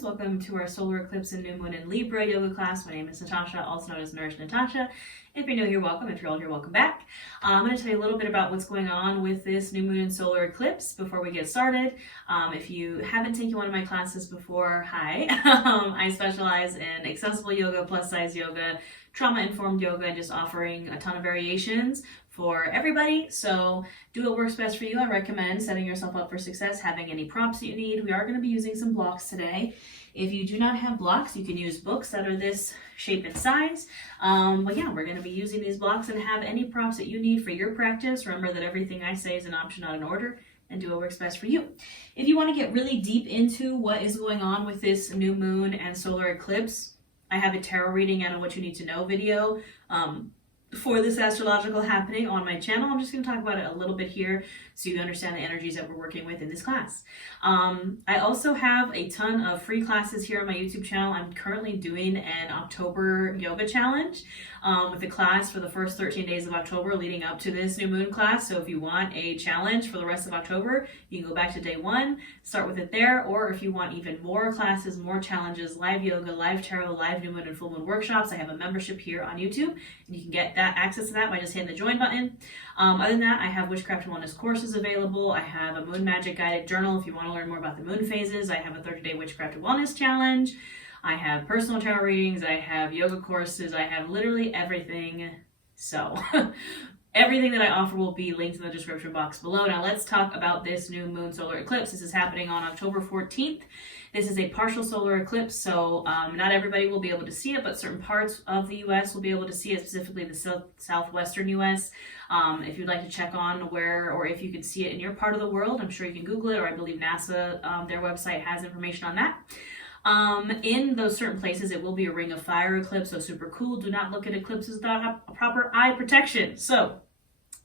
friends. Welcome to our solar eclipse and new moon in Libra yoga class. My name is Natasha, also known as Nourish Natasha. If you're new here, welcome. If you're old here, welcome back. I'm going to tell you a little bit about what's going on with this new moon and solar eclipse before we get started. If you haven't taken one of my classes before, hi. I specialize in accessible yoga, plus size yoga, trauma-informed yoga, and just offering a ton of variations for everybody. So do what works best for you. I recommend setting yourself up for success, having any props that you need. We are going to be using some blocks today. If you do not have blocks, you can use books that are this shape and size. But yeah, we're going to be using these blocks and have any props that you need for your practice. Remember that everything I say is an option, not an order, and do what works best for you. If you want to get really deep into what is going on with this new moon and solar eclipse, I have a tarot reading and a what you need to know video for this astrological happening on my channel. I'm just going to talk about it a little bit here so you understand the energies that we're working with in this class. I also have a ton of free classes here on my YouTube channel. I'm currently doing an October yoga challenge with a class for the first 13 days of October leading up to this new moon class. So if you want a challenge for the rest of October, you can go back to day one, start with it there. Or if you want even more classes, more challenges, live yoga, live tarot, live new moon and full moon workshops, I have a membership here on YouTube, and you can get access to that by just hitting the join button. Other than that, I have Witchcraft and Wellness courses available. I have a Moon Magic guided journal if you want to learn more about the moon phases. I have a 30-day Witchcraft and Wellness challenge. I have personal tarot readings. I have yoga courses. I have literally everything. So everything that I offer will be linked in the description box below. Now let's talk about this new moon solar eclipse. This is happening on October 14th. This is a partial solar eclipse, so not everybody will be able to see it, but certain parts of the U.S. will be able to see it, specifically the southwestern U.S. If you'd like to check on where, or if you can see it in your part of the world, I'm sure you can Google it, or I believe NASA, their website has information on that. In those certain places, it will be a ring of fire eclipse, so super cool. Do not look at eclipses without proper eye protection. So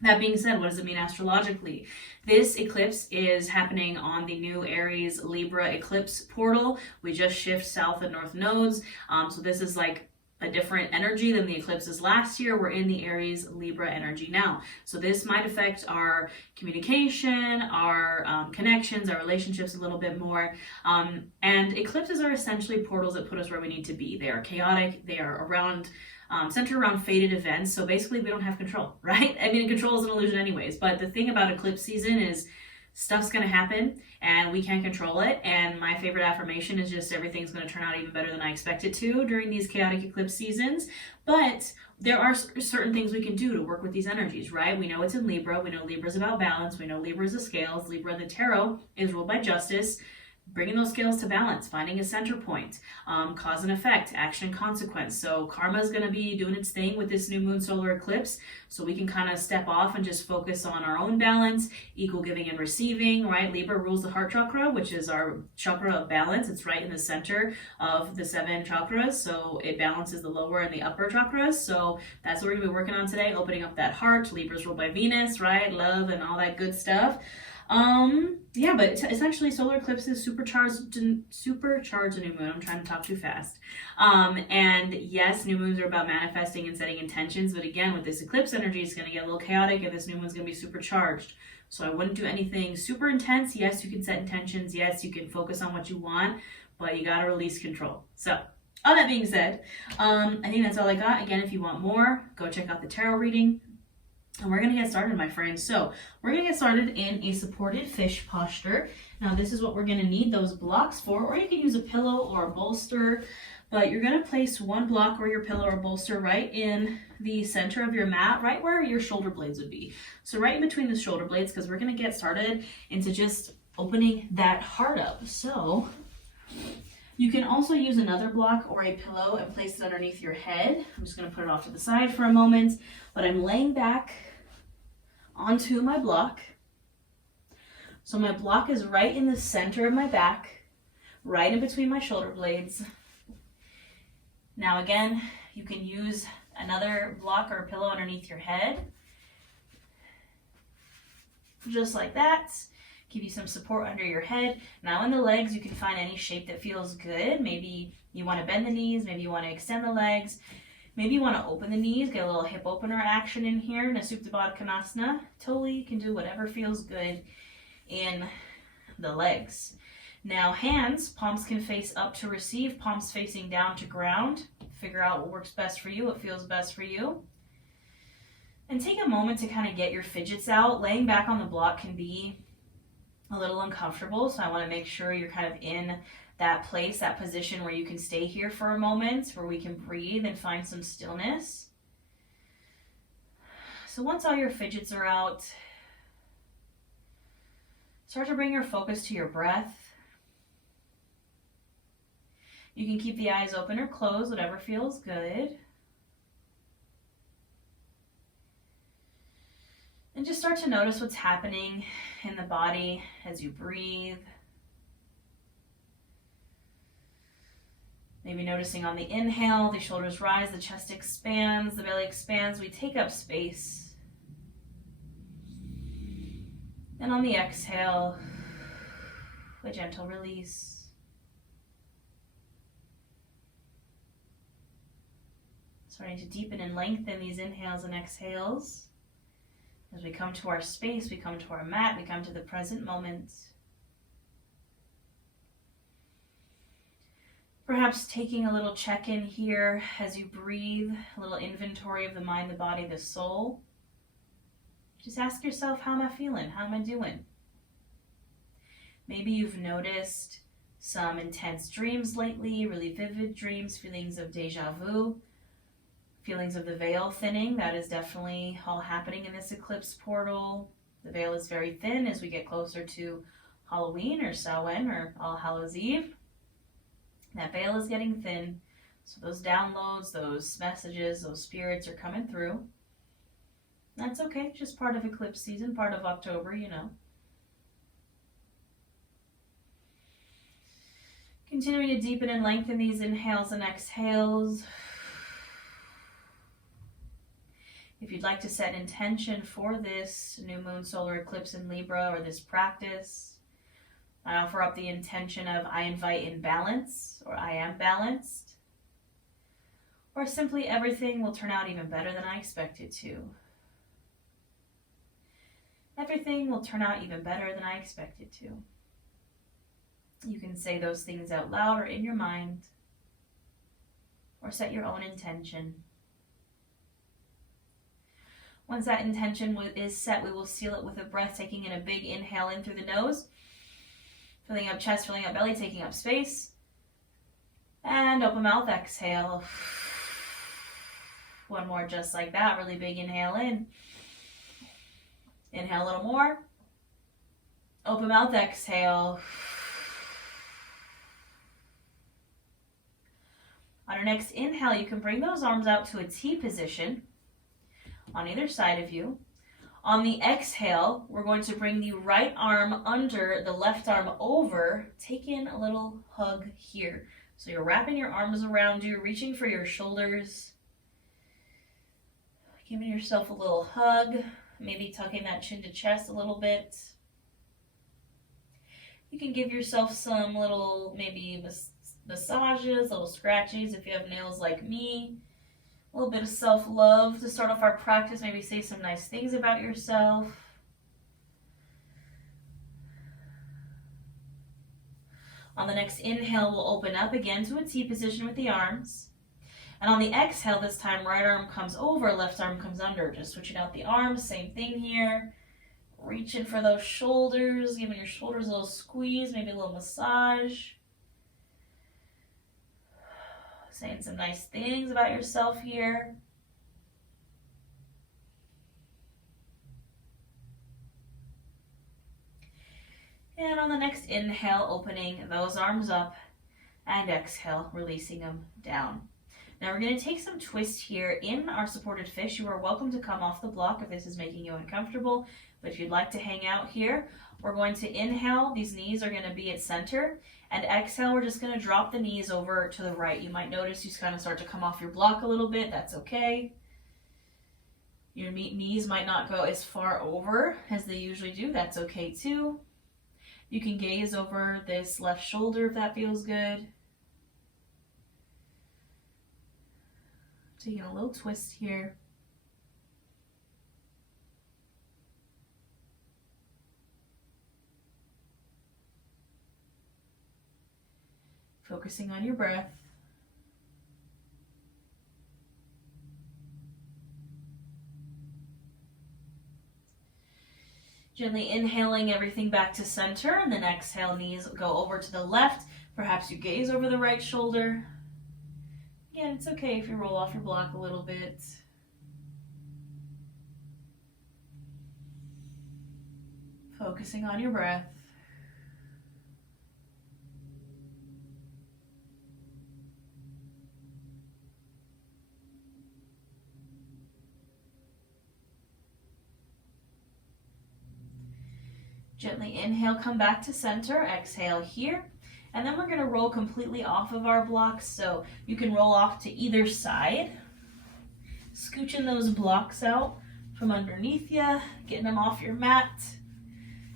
that being said, what does it mean astrologically? This eclipse is happening on the new Aries Libra eclipse portal. We just shift south and north nodes. So this is like a different energy than the eclipses last year. We're in the Aries Libra energy now. So this might affect our communication, our connections, our relationships a little bit more. And eclipses are essentially portals that put us where we need to be. They are chaotic. They are centered around fated events. So basically we don't have control, right? I mean, control is an illusion anyways, but the thing about eclipse season is stuff's going to happen and we can't control it. And my favorite affirmation is just everything's going to turn out even better than I expect it to during these chaotic eclipse seasons. But there are certain things we can do to work with these energies, right? We know it's in Libra. We know Libra is about balance. We know Libra is the scales. Libra in the tarot is ruled by justice. Bringing those scales to balance, finding a center point, cause and effect, action and consequence. So karma is going to be doing its thing with this new moon solar eclipse. So we can kind of step off and just focus on our own balance, equal giving and receiving, right? Libra rules the heart chakra, which is our chakra of balance. It's right in the center of the 7 chakras. So it balances the lower and the upper chakras. So that's what we're going to be working on today, opening up that heart. Libra's ruled by Venus, right? Love and all that good stuff. Yeah, but essentially solar eclipses supercharge a new moon. I'm trying to talk too fast. And yes, new moons are about manifesting and setting intentions, but again, with this eclipse energy, it's going to get a little chaotic and this new moon's going to be supercharged. So I wouldn't do anything super intense. Yes, you can set intentions. Yes, you can focus on what you want, but you got to release control. So all that being said, I think that's all I got. Again, if you want more, go check out the tarot reading. And we're going to get started, my friends. So we're going to get started in a supported fish posture. Now this is what we're going to need those blocks for, or you can use a pillow or a bolster, but you're going to place one block or your pillow or bolster right in the center of your mat, right where your shoulder blades would be. So right in between the shoulder blades, because we're going to get started into just opening that heart up. So you can also use another block or a pillow and place it underneath your head. I'm just going to put it off to the side for a moment, but I'm laying back onto my block. So my block is right in the center of my back, right in between my shoulder blades. Now again, you can use another block or a pillow underneath your head. Just like that. Give you some support under your head. Now in the legs, you can find any shape that feels good. Maybe you want to bend the knees, maybe you want to extend the legs. Maybe you want to open the knees, get a little hip opener action in here, Nasupta Baddha Konasana. Totally, you can do whatever feels good in the legs. Now hands, palms can face up to receive, palms facing down to ground. Figure out what works best for you, what feels best for you. And take a moment to kind of get your fidgets out. Laying back on the block can be a little uncomfortable, so I want to make sure you're kind of in that place, that position where you can stay here for a moment, where we can breathe and find some stillness. So once all your fidgets are out, start to bring your focus to your breath. You can keep the eyes open or closed, whatever feels good. And just start to notice what's happening in the body as you breathe. Maybe noticing on the inhale, the shoulders rise, the chest expands, the belly expands. We take up space. And on the exhale, a gentle release. Starting to deepen and lengthen these inhales and exhales. As we come to our space, we come to our mat, we come to the present moment. Perhaps taking a little check-in here as you breathe, a little inventory of the mind, the body, the soul. Just ask yourself, how am I feeling? How am I doing? Maybe you've noticed some intense dreams lately, really vivid dreams, feelings of deja vu. Feelings of the veil thinning, that is definitely all happening in this eclipse portal. The veil is very thin as we get closer to Halloween or Samhain or All Hallows Eve. That veil is getting thin, so those downloads, those messages, those spirits are coming through. That's okay, just part of eclipse season, part of October, you know. Continuing to deepen and lengthen these inhales and exhales. If you'd like to set intention for this new moon solar eclipse in Libra or this practice, I offer up the intention of I invite in balance, or I am balanced, or simply everything will turn out even better than I expected to. Everything will turn out even better than I expected to. You can say those things out loud or in your mind, or set your own intention. Once that intention is set, we will seal it with a breath, taking in a big inhale in through the nose, filling up chest, filling up belly, taking up space. And open mouth, exhale. One more just like that, really big inhale in. Inhale a little more. Open mouth, exhale. On our next inhale, you can bring those arms out to a T position on either side of you. On the exhale, we're going to bring the right arm under the left arm over. Take in a little hug here. So you're wrapping your arms around you, reaching for your shoulders. Giving yourself a little hug, maybe tucking that chin to chest a little bit. You can give yourself some little maybe massages, little scratches if you have nails like me. A little bit of self-love to start off our practice. Maybe say some nice things about yourself. On the next inhale, we'll open up again to a T position with the arms. And on the exhale, this time, right arm comes over, left arm comes under. Just switching out the arms, same thing here. Reaching for those shoulders, giving your shoulders a little squeeze, maybe a little massage. Saying some nice things about yourself here. And on the next inhale, opening those arms up, and exhale, releasing them down. Now we're going to take some twist here in our supported fish. You are welcome to come off the block if this is making you uncomfortable, but if you'd like to hang out here, we're going to inhale. These knees are going to be at center, and exhale, we're just going to drop the knees over to the right. You might notice you kind of start to come off your block a little bit. That's okay. Your knees might not go as far over as they usually do. That's okay too. You can gaze over this left shoulder if that feels good. Taking a little twist here. Focusing on your breath. Gently inhaling everything back to center, and then exhale, knees go over to the left. Perhaps you gaze over the right shoulder. Again, it's okay if you roll off your block a little bit. Focusing on your breath. Gently inhale, come back to center, exhale here. And then we're gonna roll completely off of our blocks. So you can roll off to either side, scooching those blocks out from underneath you, getting them off your mat.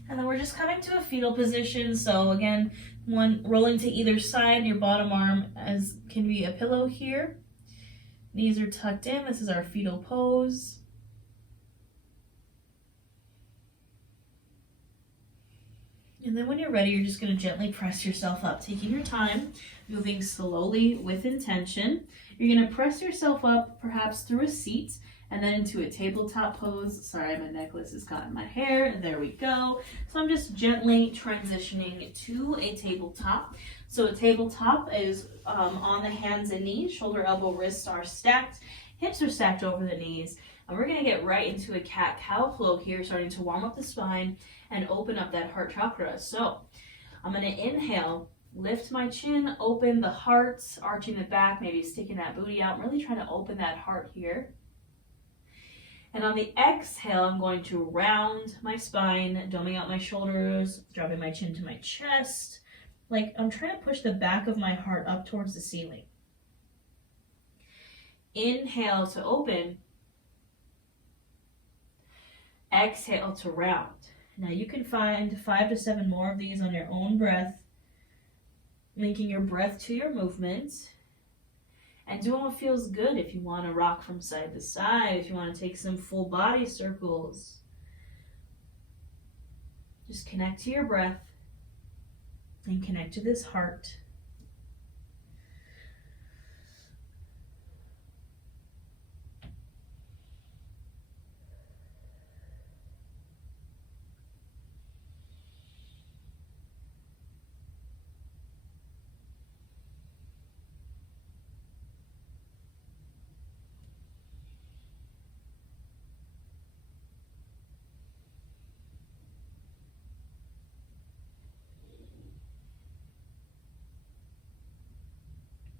And then we're just coming to a fetal position. So again, one rolling to either side, your bottom arm as can be a pillow here. Knees are tucked in, this is our fetal pose. And then when you're ready, you're just going to gently press yourself up, taking your time, moving slowly with intention. You're going to press yourself up, perhaps through a seat, and then into a tabletop pose. Sorry, my necklace has caught in my hair. There we go. So I'm just gently transitioning to a tabletop. So a tabletop is on the hands and knees, shoulder, elbow, wrists are stacked, hips are stacked over the knees. And we're going to get right into a cat-cow flow here, starting to warm up the spine and open up that heart chakra. So I'm going to inhale, lift my chin, open the heart, arching the back, maybe sticking that booty out. I'm really trying to open that heart here. And on the exhale, I'm going to round my spine, doming out my shoulders, dropping my chin to my chest. Like I'm trying to push the back of my heart up towards the ceiling. Inhale to open. Exhale to round. Now you can find 5 to 7 more of these on your own breath, linking your breath to your movement, and do what feels good. If you want to rock from side to side, if you want to take some full body circles, just connect to your breath and connect to this heart.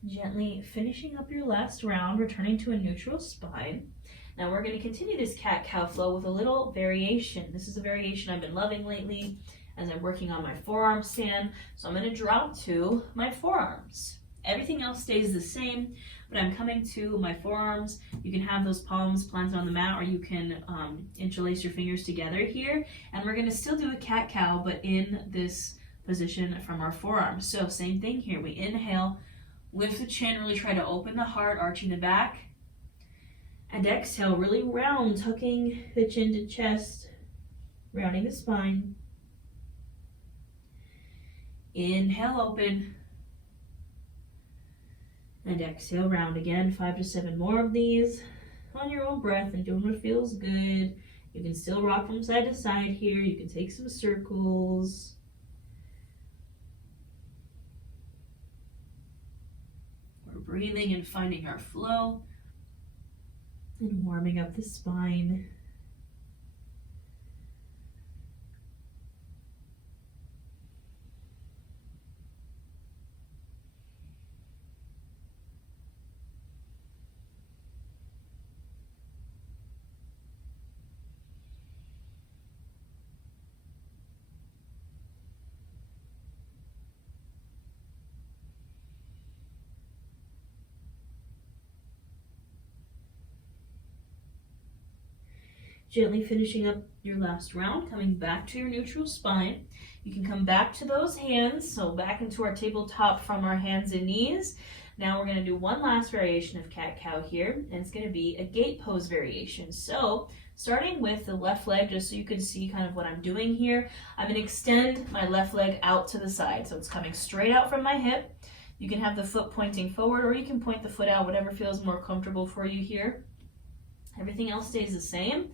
Gently finishing up your last round, returning to a neutral spine. Now we're going to continue this cat-cow flow with a little variation. This is a variation I've been loving lately as I'm working on my forearm stand. So I'm going to drop to my forearms. Everything else stays the same, but I'm coming to my forearms. You can have those palms planted on the mat, or you can interlace your fingers together here. And we're going to still do a cat-cow, but in this position from our forearms. So same thing here. We inhale, lift the chin, really try to open the heart, arching the back. And exhale, really round, tucking the chin to chest, rounding the spine. Inhale, open. And exhale, round again. 5 to 7 more of these on your own breath and doing what feels good. You can still rock from side to side here. You can take some circles. We're breathing and finding our flow and warming up the spine. Gently finishing up your last round, coming back to your neutral spine. You can come back to those hands, so back into our tabletop from our hands and knees. Now we're going to do one last variation of cat-cow here, and it's going to be a gate pose variation. So starting with the left leg, just so you can see kind of what I'm doing here, I'm going to extend my left leg out to the side. So it's coming straight out from my hip, You can have the foot pointing forward, or you can point the foot out, whatever feels more comfortable for you here. Everything else stays the same.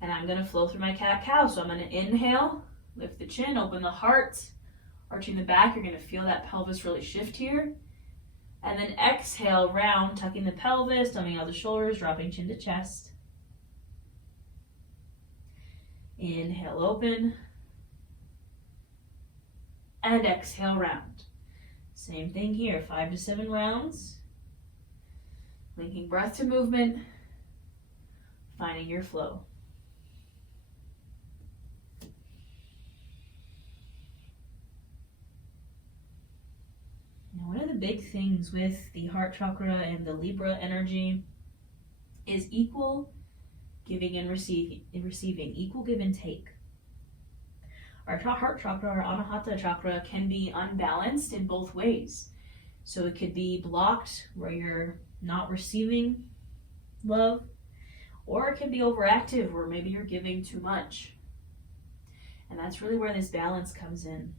And I'm going to flow through my cat-cow. So I'm going to inhale, lift the chin, open the heart, arching the back. You're going to feel that pelvis really shift here. And then exhale, round, tucking the pelvis, dumping out the shoulders, dropping chin to chest. Inhale, open. And exhale, round. Same thing here, 5 to 7 rounds. Linking breath to movement, finding your flow. Now, one of the big things with the heart chakra and the Libra energy is equal giving and receiving, equal give and take. Our heart chakra, our anahata chakra, can be unbalanced in both ways. So it could be blocked where you're not receiving love, or it can be overactive where maybe you're giving too much. And that's really where this balance comes in.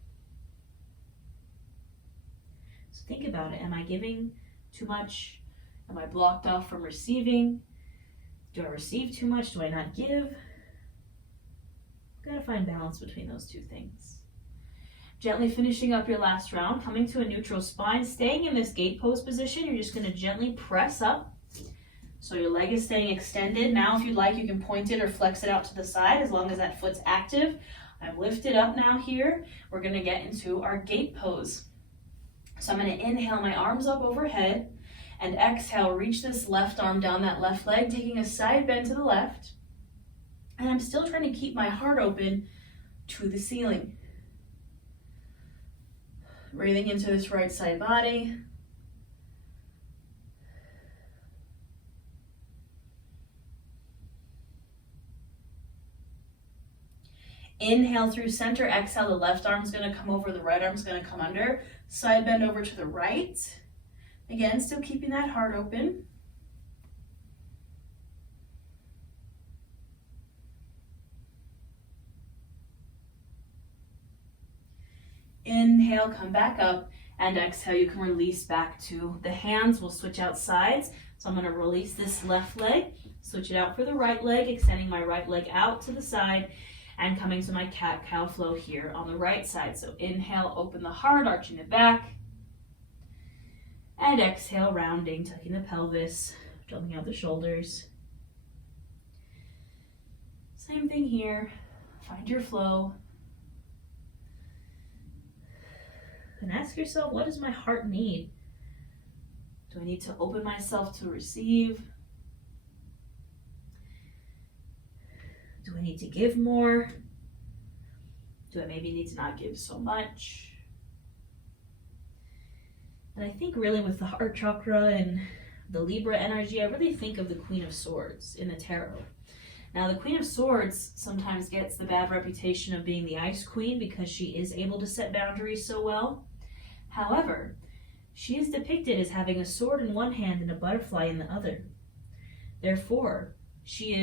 So think about it. Am I giving too much? Am I blocked off from receiving? Do I receive too much? Do I not give? Got to find balance between those two things. Gently finishing up your last round, coming to a neutral spine, staying in this gate pose position. You're just going to gently press up. So your leg is staying extended. Now, if you'd like, you can point it or flex it out to the side as long as that foot's active. I've lifted up now here. We're going to get into our gate pose. So I'm going to inhale my arms up overhead and exhale, reach this left arm down that left leg, taking a side bend to the left. And I'm still trying to keep my heart open to the ceiling. Breathing into this right side body. Inhale through center, exhale, the left arm's gonna come over, the right arm's gonna come under. Side bend over to the right. Again, still keeping that heart open. Inhale, come back up, and exhale, you can release back to the hands. We'll switch out sides. So I'm going to release this left leg, switch it out for the right leg, extending my right leg out to the side, and coming to my cat-cow flow here on the right side. So inhale, open the heart, arching it back, and exhale, rounding, tucking the pelvis, jumping out the shoulders. Same thing here. Find your flow. And ask yourself, what does my heart need? Do I need to open myself to receive? Do I need to give more? Do I maybe need to not give so much? And I think really with the heart chakra and the Libra energy, I really think of the Queen of Swords in the tarot. Now, the Queen of Swords sometimes gets the bad reputation of being the Ice Queen because she is able to set boundaries so well. However, she is depicted as having a sword in one hand and a butterfly in the other. Therefore, she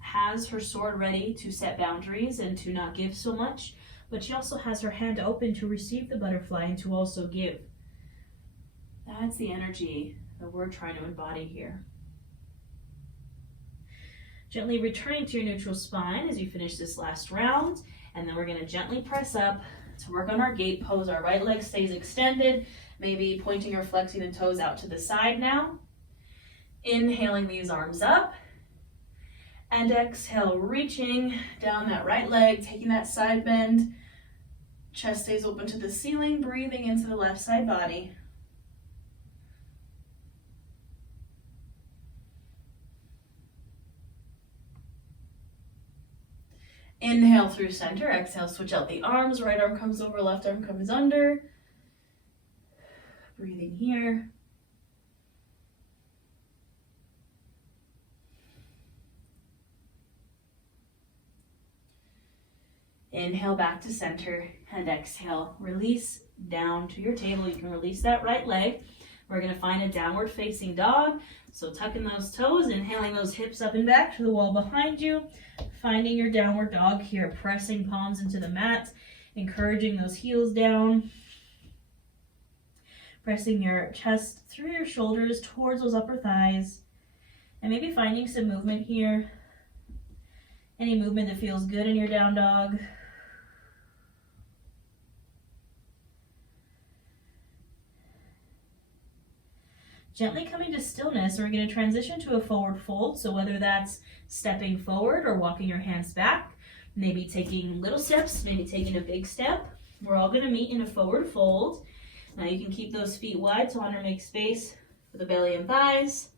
has her sword ready to set boundaries and to not give so much, but she also has her hand open to receive the butterfly and to also give. That's the energy that we're trying to embody here. Gently returning to your neutral spine as you finish this last round, and then we're going to gently press up to work on our gate pose. Our right leg stays extended, maybe pointing or flexing the toes out to the side now. Inhaling these arms up, and exhale, reaching down that right leg, taking that side bend. Chest stays open to the ceiling, breathing into the left side body. Inhale through center, exhale, switch out the arms, right arm comes over, left arm comes under. Breathing here. Inhale back to center and exhale, release down to your table. You can release that right leg. We're going to find a downward facing dog. So tucking those toes, inhaling those hips up and back to the wall behind you. Finding your downward dog here, pressing palms into the mat, encouraging those heels down. Pressing your chest through your shoulders towards those upper thighs. And maybe finding some movement here. Any movement that feels good in your down dog. Gently coming to stillness, we're going to transition to a forward fold. So whether that's stepping forward or walking your hands back, maybe taking little steps, maybe taking a big step, we're all going to meet in a forward fold. Now you can keep those feet wide to honor make space for the belly and thighs.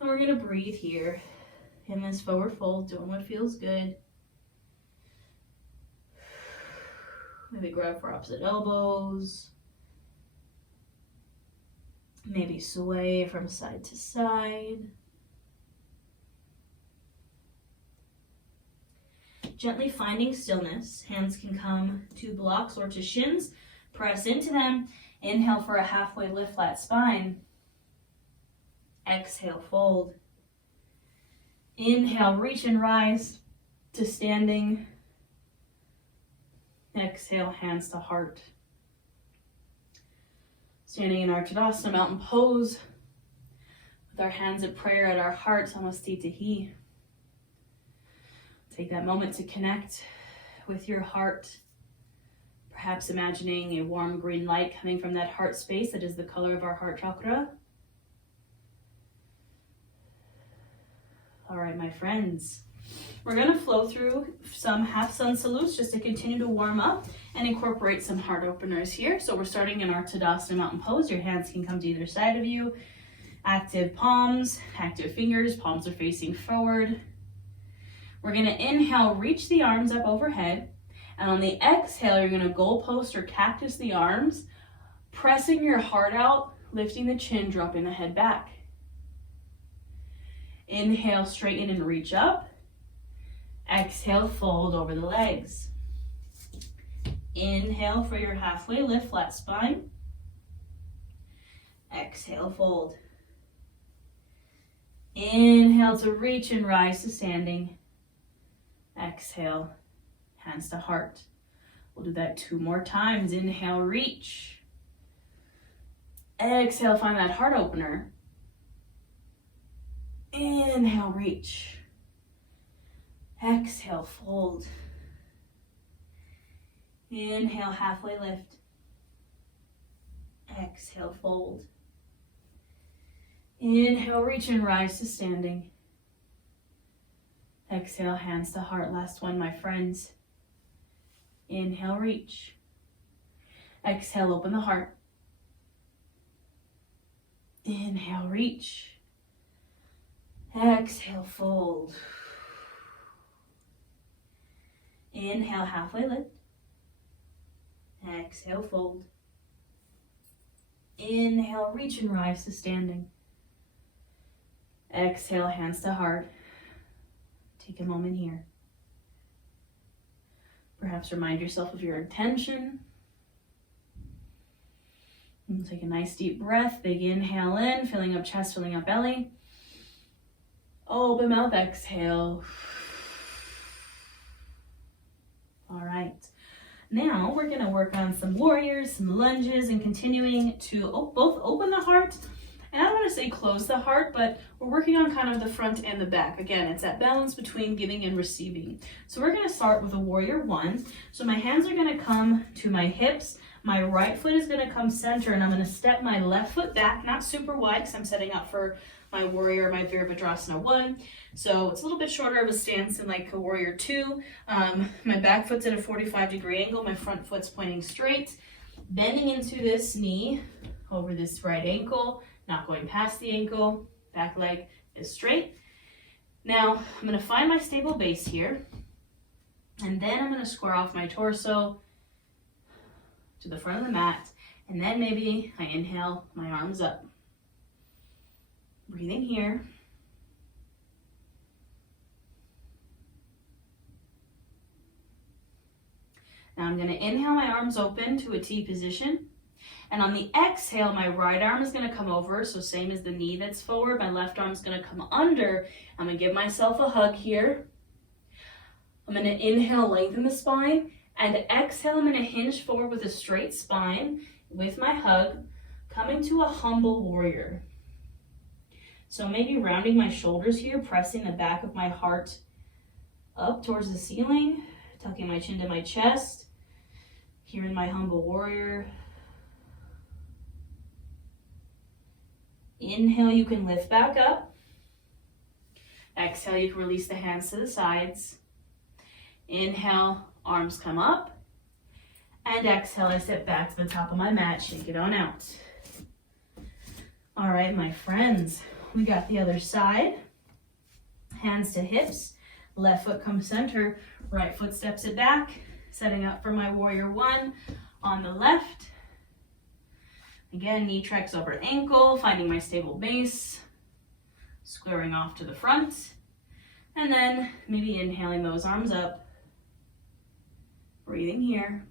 And we're going to breathe here in this forward fold, doing what feels good. Maybe grab for opposite elbows. Maybe sway from side to side. Gently finding stillness. Hands can come to blocks or to shins. Press into them. Inhale for a halfway lift, flat spine. Exhale, fold. Inhale, reach and rise to standing. Exhale, hands to heart. Standing in our Tadasana mountain pose with our hands at prayer at our hearts, Samastitahi. Take that moment to connect with your heart, perhaps imagining a warm green light coming from that heart space that is the color of our heart chakra. All right, my friends, we're going to flow through some half sun salutes just to continue to warm up and incorporate some heart openers here. So we're starting in our Tadasana mountain pose. Your hands can come to either side of you. Active palms, active fingers, palms are facing forward. We're going to inhale, reach the arms up overhead. And on the exhale, you're going to goalpost or cactus the arms, pressing your heart out, lifting the chin, dropping the head back. Inhale, straighten and reach up. Exhale, fold over the legs. Inhale for your halfway lift, flat spine. Exhale, fold. Inhale to reach and rise to standing. Exhale, hands to heart. We'll do that 2 more times. Inhale, reach. Exhale, find that heart opener. Inhale, reach. Exhale, fold. Inhale, halfway lift. Exhale, fold. Inhale, reach and rise to standing. Exhale, hands to heart. Last one, my friends. Inhale, reach. Exhale, open the heart. Inhale, reach. Exhale, fold. Inhale, halfway lift. Exhale, fold. Inhale, reach and rise to standing. Exhale, hands to heart. Take a moment here. Perhaps remind yourself of your intention. And take a nice deep breath. Big inhale in, filling up chest, filling up belly. Open mouth, exhale. All right. Now we're going to work on some warriors, some lunges, and continuing to both open the heart, and I don't want to say close the heart, but we're working on kind of the front and the back. Again, it's that balance between giving and receiving. So we're going to start with a warrior 1. So my hands are going to come to my hips. My right foot is going to come center, and I'm going to step my left foot back, not super wide because I'm setting up for my warrior, my Virabhadrasana 1. So it's a little bit shorter of a stance than like a warrior 2. My back foot's at a 45-degree angle. My front foot's pointing straight. Bending into this knee over this right ankle, not going past the ankle. Back leg is straight. Now I'm going to find my stable base here. And then I'm going to square off my torso to the front of the mat. And then maybe I inhale, my arms up. Breathing here. Now I'm going to inhale my arms open to a T position. And on the exhale, my right arm is going to come over. So same as the knee that's forward. My left arm is going to come under. I'm going to give myself a hug here. I'm going to inhale, lengthen the spine. And exhale, I'm going to hinge forward with a straight spine. with my hug, coming to a humble warrior. So maybe rounding my shoulders here, pressing the back of my heart up towards the ceiling, tucking my chin to my chest, here in my humble warrior. Inhale, you can lift back up. Exhale, you can release the hands to the sides. Inhale, arms come up. And exhale, I step back to the top of my mat, shake it on out. All right, my friends, we got the other side. Hands to hips, left foot comes center, right foot steps it back, setting up for my warrior one on the left. Again, knee tracks over ankle, finding my stable base, squaring off to the front, and then maybe inhaling those arms up, breathing here.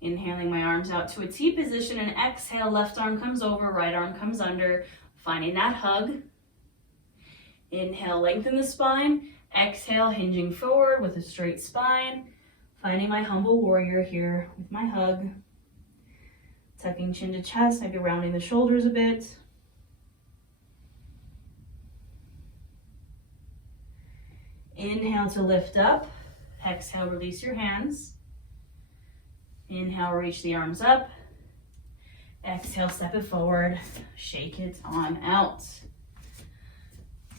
Inhaling my arms out to a T position, and exhale, left arm comes over, right arm comes under, finding that hug. Inhale, lengthen the spine. Exhale, hinging forward with a straight spine, finding my humble warrior here with my hug. Tucking chin to chest, maybe rounding the shoulders a bit. Inhale to lift up. Exhale, release your hands. Inhale, reach the arms up. Exhale, step it forward. Shake it on out.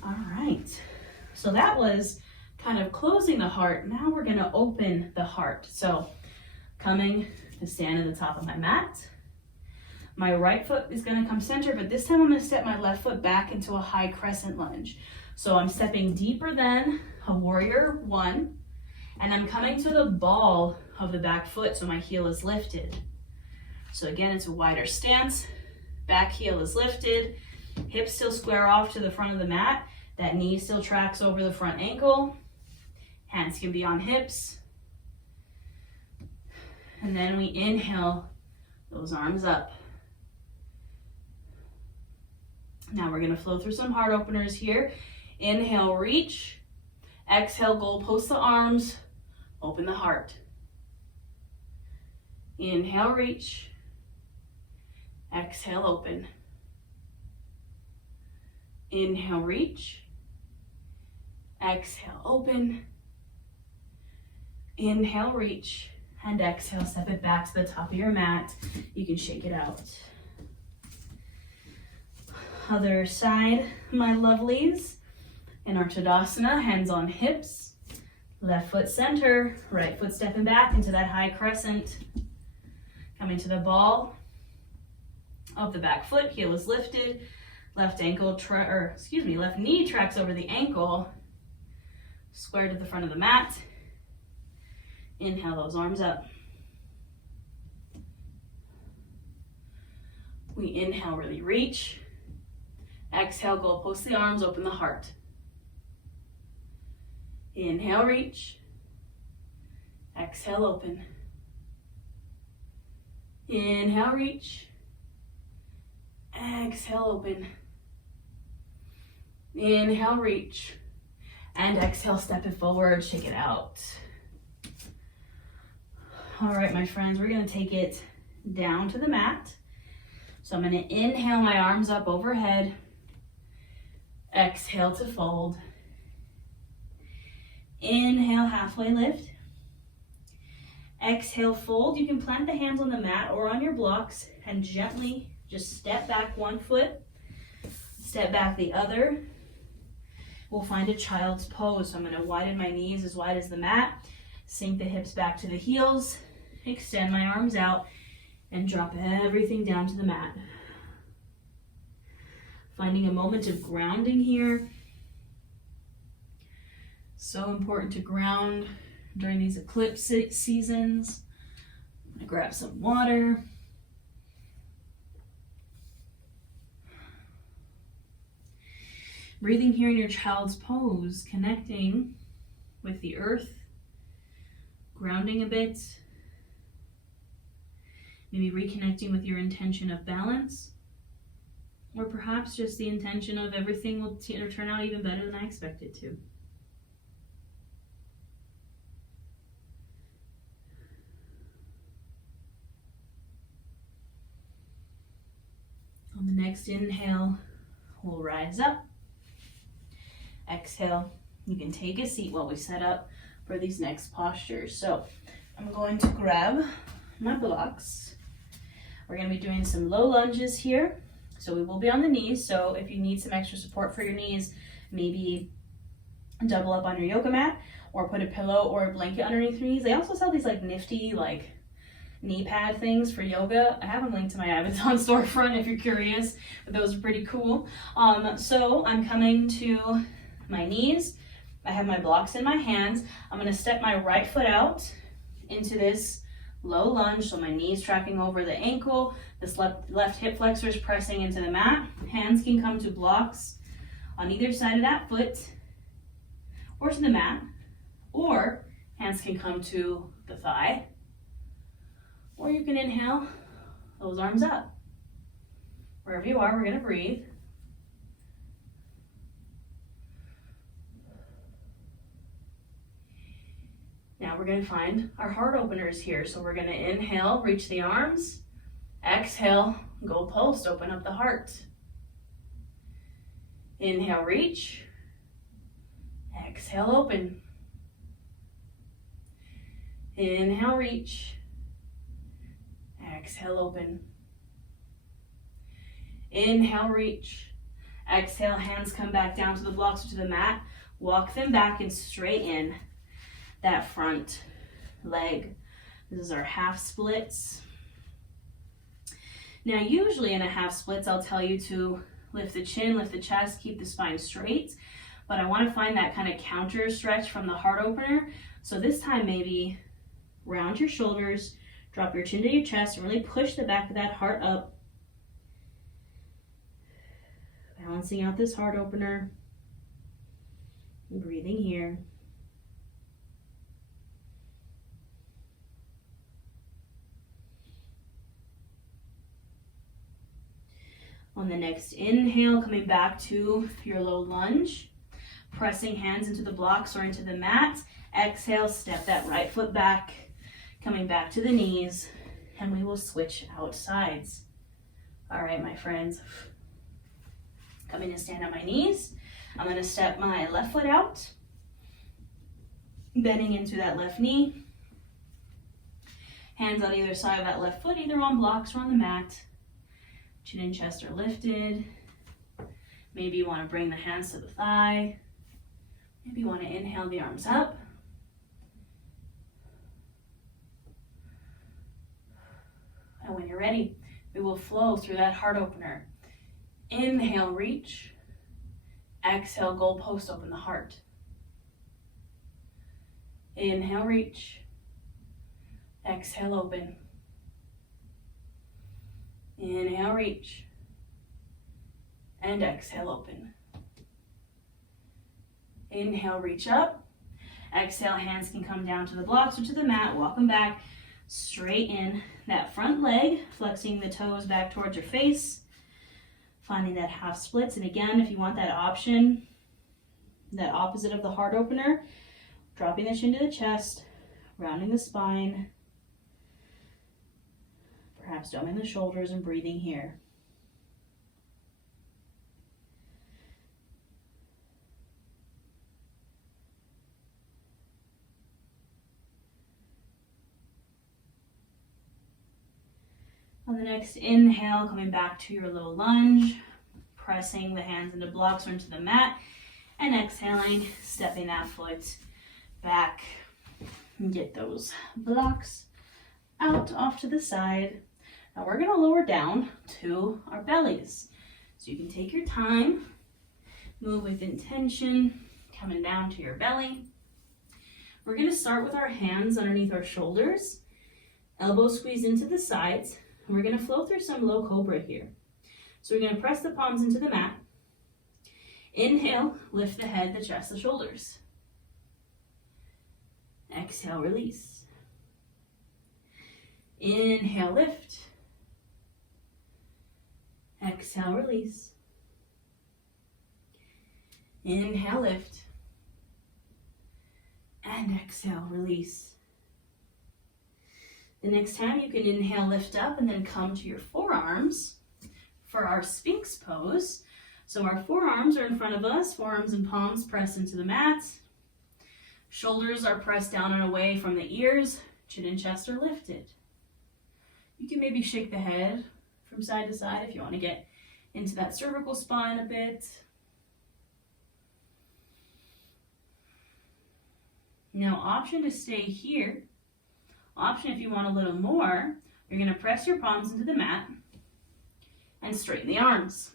All right. So that was kind of closing the heart. Now we're going to open the heart. So coming to stand at the top of my mat. My right foot is going to come center, but this time I'm going to step my left foot back into a high crescent lunge. So I'm stepping deeper than a warrior one, and I'm coming to the ball of the back foot so my heel is lifted. So again, it's a wider stance. Back heel is lifted. Hips still square off to the front of the mat. That knee still tracks over the front ankle. Hands can be on hips. And then we inhale those arms up. Now we're going to flow through some heart openers here. Inhale, reach. Exhale, goalpost the arms. Open the heart. Inhale, reach. Exhale, open. Inhale, reach. Exhale, open. Inhale, reach. And exhale, step it back to the top of your mat. You can shake it out. Other side, my lovelies. In our Tadasana, hands on hips. Left foot center, right foot stepping back into that high crescent. Coming to the ball of the back foot, heel is lifted. Left left knee tracks over the ankle. Square to the front of the mat. Inhale those arms up. We inhale, really reach. Exhale, goalpost the arms, open the heart. Inhale, reach. Exhale, open. Inhale, reach. Exhale, open. Inhale, reach. And exhale, step it forward, shake it out. All right, my friends, we're going to take it down to the mat. So I'm going to inhale my arms up overhead. Exhale to fold. Inhale, halfway lift. Exhale, fold. You can plant the hands on the mat or on your blocks and gently just step back one foot, step back the other. We'll find a child's pose. So I'm going to widen my knees as wide as the mat, sink the hips back to the heels, extend my arms out, and drop everything down to the mat. Finding a moment of grounding here. So important to ground during these eclipse seasons. I'm going to grab some water. Breathing here in your child's pose, connecting with the earth, grounding a bit, maybe reconnecting with your intention of balance, or perhaps just the intention of everything will turn out even better than I expect it to. next inhale, we'll rise up. Exhale, you can take a seat while we set up for these next postures. So I'm going to grab my blocks. We're going to be doing some low lunges here. So we will be on the knees. So if you need some extra support for your knees, maybe double up on your yoga mat or put a pillow or a blanket underneath your knees. They also sell these like nifty like knee pad things for yoga. I have them linked to my Amazon storefront if you're curious, but those are pretty cool. So I'm coming to my knees. I have my blocks in my hands. I'm going to step my right foot out into this low lunge, so my knees tracking over the ankle, this left hip flexor is pressing into the mat. Hands can come to blocks on either side of that foot or to the mat, or hands can come to the thigh, or you can inhale those arms up. Wherever you are, we're going to breathe. Now we're going to find our heart openers here. So we're going to inhale, reach the arms. Exhale, go post, open up the heart. Inhale, reach. Exhale, open. Inhale, reach. Exhale, open. Inhale, reach. Exhale, hands come back down to the blocks or to the mat. Walk them back and straight in that front leg. This is our half splits. Now, usually in a half splits, I'll tell you to lift the chin, lift the chest, keep the spine straight. But I want to find that kind of counter stretch from the heart opener. So this time, maybe round your shoulders, drop your chin to your chest, and really push the back of that heart up. Balancing out this heart opener. And breathing here. On the next inhale, coming back to your low lunge, pressing hands into the blocks or into the mat. Exhale, step that right foot back, coming back to the knees, and we will switch out sides. All right, my friends. Coming to stand on my knees. I'm going to step my left foot out, bending into that left knee. Hands on either side of that left foot, either on blocks or on the mat. Chin and chest are lifted. Maybe you want to bring the hands to the thigh. Maybe you want to inhale the arms up. And when you're ready, we will flow through that heart opener. Inhale, reach. Exhale, goalpost, open the heart. Inhale, reach. Exhale, open. Inhale, reach. And exhale, open. Inhale, reach up. Exhale, hands can come down to the blocks or to the mat. Walk them back. Straight in that front leg, flexing the toes back towards your face. Finding that half splits. And again, if you want that option, that opposite of the heart opener, dropping the chin to the chest, rounding the spine, perhaps doming the shoulders and breathing here. On the next inhale, coming back to your low lunge, pressing the hands into blocks or into the mat, and exhaling, stepping that foot back. And get those blocks out off to the side. Now we're going to lower down to our bellies. So you can take your time, move with intention, coming down to your belly. We're going to start with our hands underneath our shoulders, elbows squeezed into the sides. And we're going to flow through some low cobra here. So we're going to press the palms into the mat. Inhale, lift the head, the chest, the shoulders. Exhale, release. Inhale, lift. Exhale, release. Inhale, lift. And exhale, release. The next time you can inhale, lift up, and then come to your forearms. for our Sphinx pose. So our forearms are in front of us, forearms and palms pressed into the mat. Shoulders are pressed down and away from the ears, chin and chest are lifted. You can maybe shake the head from side to side if you want to get into that cervical spine a bit. Now, option to stay here. Option if you want a little more, you're going to press your palms into the mat and straighten the arms.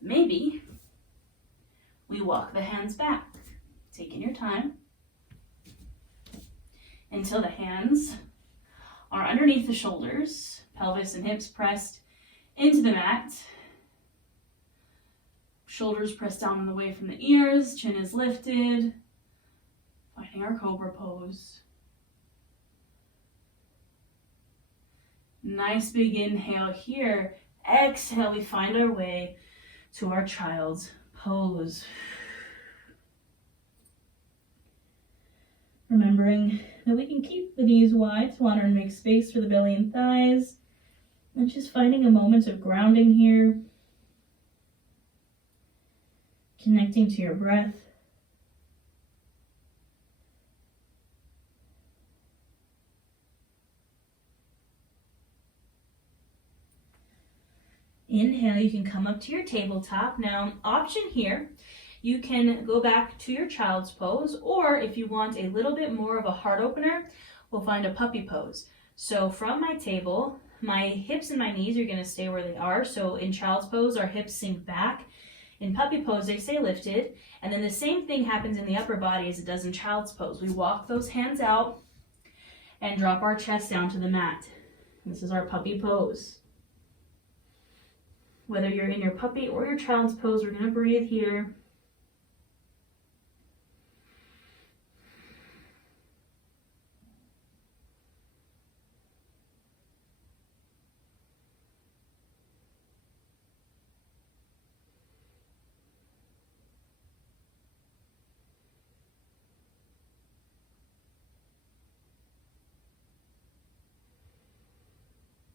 Maybe we walk the hands back, taking your time until the hands are underneath the shoulders, pelvis and hips pressed into the mat. Shoulders pressed down and away from the ears, chin is lifted, finding our cobra pose. Nice big inhale here. Exhale, we find our way to our child's pose. Remembering that we can keep the knees wide to honor and make space for the belly and thighs. And just finding a moment of grounding here. Connecting to your breath. Inhale, you can come up to your tabletop. Now, option here, you can go back to your child's pose, or if you want a little bit more of a heart opener, we'll find a puppy pose. So from my table, my hips and my knees are going to stay where they are. So in child's pose, our hips sink back. In puppy pose, they stay lifted. And then the same thing happens in the upper body as it does in child's pose. We walk those hands out and drop our chest down to the mat. This is our puppy pose. Whether you're in your puppy or your child's pose, we're going to breathe here.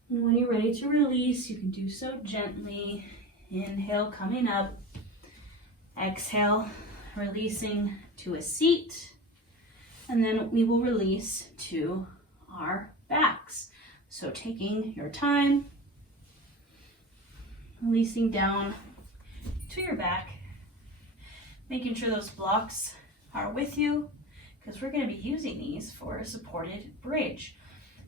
And when you're ready to release, you can do so gently. Inhale, coming up. Exhale, releasing to a seat. And then we will release to our backs. So taking your time, releasing down to your back, making sure those blocks are with you, because we're going to be using these for a supported bridge.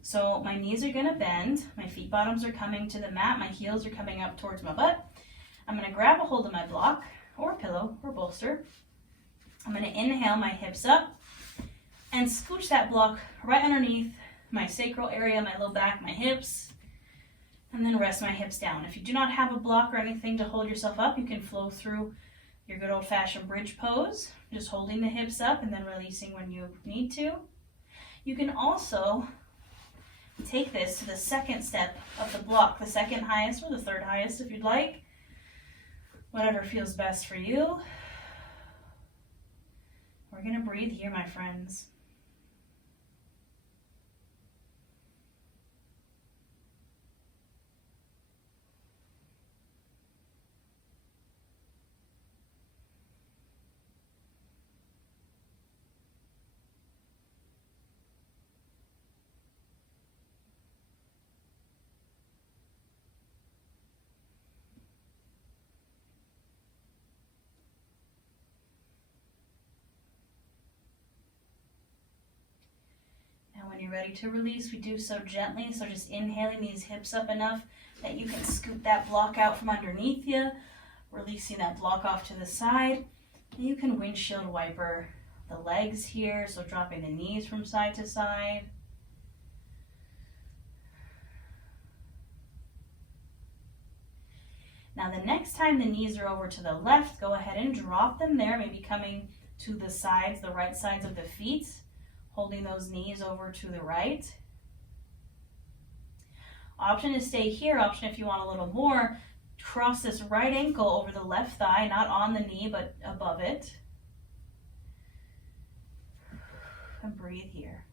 So my knees are going to bend, my feet bottoms are coming to the mat, my heels are coming up towards my butt. I'm going to grab a hold of my block or pillow or bolster. I'm going to inhale my hips up and scooch that block right underneath my sacral area, my low back, my hips, and then rest my hips down. If you do not have a block or anything to hold yourself up, you can flow through your good old-fashioned bridge pose, just holding the hips up and then releasing when you need to. You can also take this to the second step of the block, the second highest or the third highest if you'd like. Whatever feels best for you. We're going to breathe here, my friends. When you're ready to release, we do so gently. So just inhaling these hips up enough that you can scoop that block out from underneath you, releasing that block off to the side. And you can windshield wiper the legs here, so dropping the knees from side to side. Now the next time the knees are over to the left, go ahead and drop them there, maybe coming to the sides, the right sides of the feet. Holding those knees over to the right. Option to stay here. Option if you want a little more, cross this right ankle over the left thigh, not on the knee, but above it. And breathe here.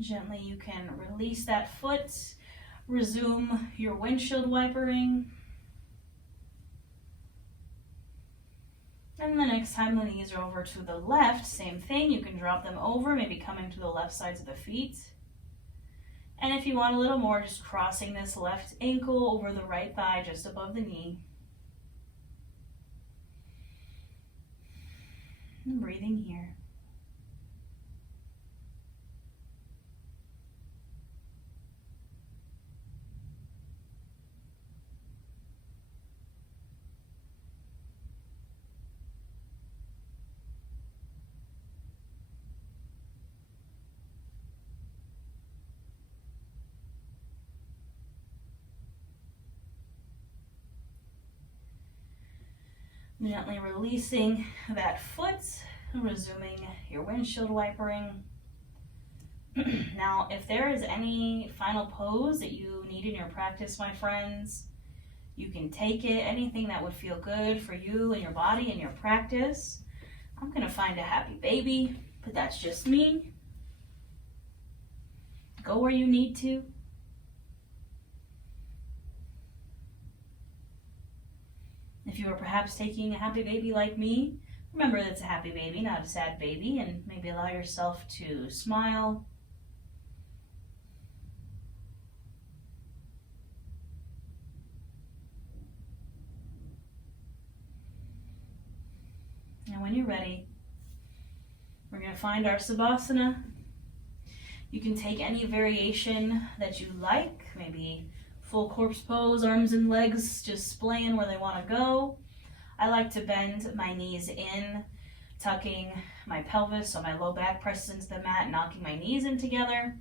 Gently you can release that foot, resume your windshield wipering. And the next time the knees are over to the left, same thing, you can drop them over, maybe coming to the left sides of the feet. And if you want a little more, just crossing this left ankle over the right thigh just above the knee. And breathing here. Gently releasing that foot, resuming your windshield wipering. Now, if there is any final pose that you need in your practice, my friends, you can take it, anything that would feel good for you and your body and your practice. I'm gonna find a happy baby, but that's just me. Go where you need to. If you are perhaps taking a happy baby like me, remember that it's a happy baby, not a sad baby, and maybe allow yourself to smile. And when you're ready, we're going to find our Savasana. You can take any variation that you like, maybe full corpse pose, arms and legs just splaying where they want to go. I like to bend my knees in, tucking my pelvis so my low back presses into the mat, knocking my knees in together.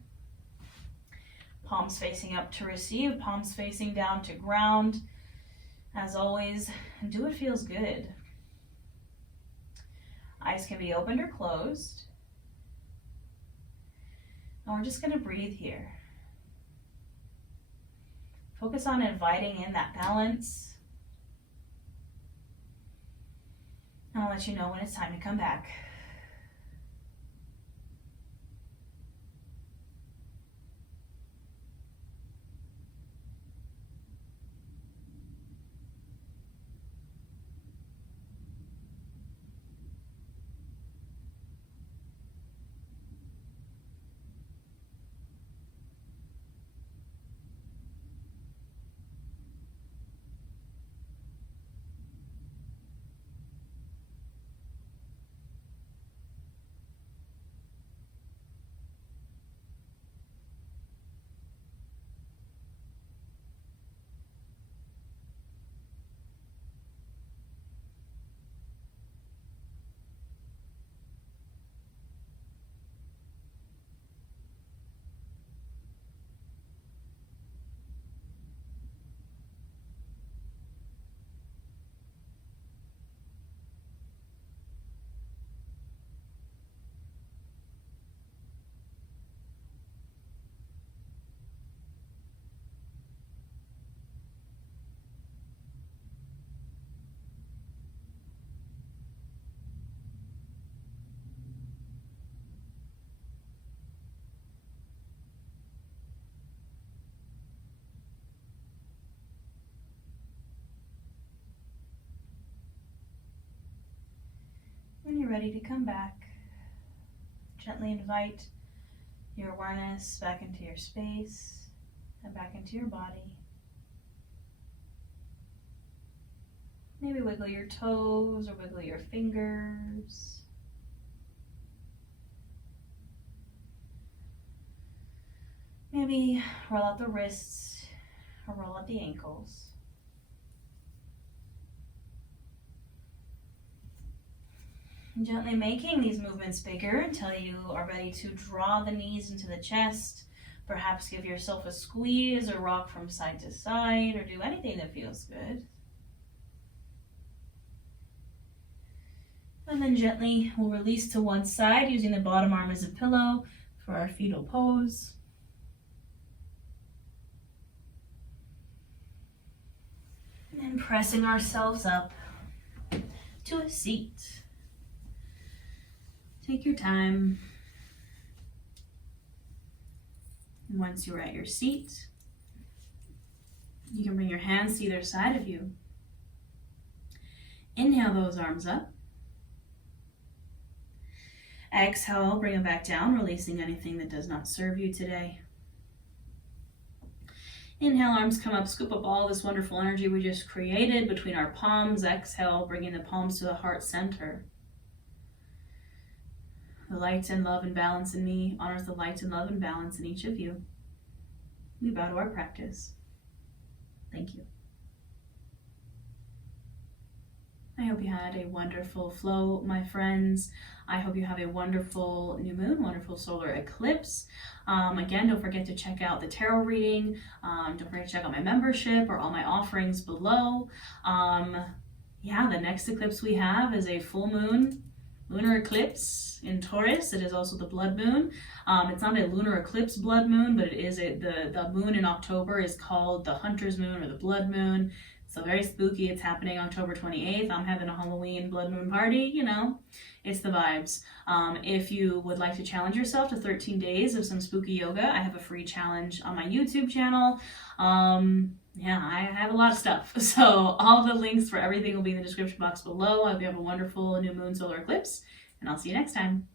Palms facing up to receive, palms facing down to ground. As always, do what feels good. Eyes can be opened or closed. And we're just going to breathe here. Focus on inviting in that balance. And I'll let you know when it's time to come back. When you're ready to come back, gently invite your awareness back into your space and back into your body. Maybe wiggle your toes or wiggle your fingers. Maybe roll out the wrists or roll out the ankles. Gently making these movements bigger until you are ready to draw the knees into the chest. Perhaps give yourself a squeeze or rock from side to side or do anything that feels good. And then gently we'll release to one side using the bottom arm as a pillow for our fetal pose. And pressing ourselves up to a seat. Take your time. Once you're at your seat, you can bring your hands to either side of you. Inhale those arms up. Exhale, bring them back down, releasing anything that does not serve you today. Inhale, arms come up, scoop up all this wonderful energy we just created between our palms. Exhale, bringing the palms to the heart center. The light and love and balance in me honors the light and love and balance in each of you. We bow to our practice. Thank you. I hope you had a wonderful flow, my friends. I hope you have a wonderful new moon, wonderful solar eclipse. Again, don't forget to check out the tarot reading. Don't forget to check out my membership or all my offerings below. The next eclipse we have is a full moon lunar eclipse in Taurus. It is also the blood moon. It's not a lunar eclipse blood moon, but it is the moon in October is called the hunter's moon or the blood moon. So very spooky. It's happening October 28th. I'm having a Halloween blood moon party, it's the vibes. If you would like to challenge yourself to 13 days of some spooky yoga, I have a free challenge on my YouTube channel. I have a lot of stuff. So all the links for everything will be in the description box below. I hope you have a wonderful new moon solar eclipse, and I'll see you next time.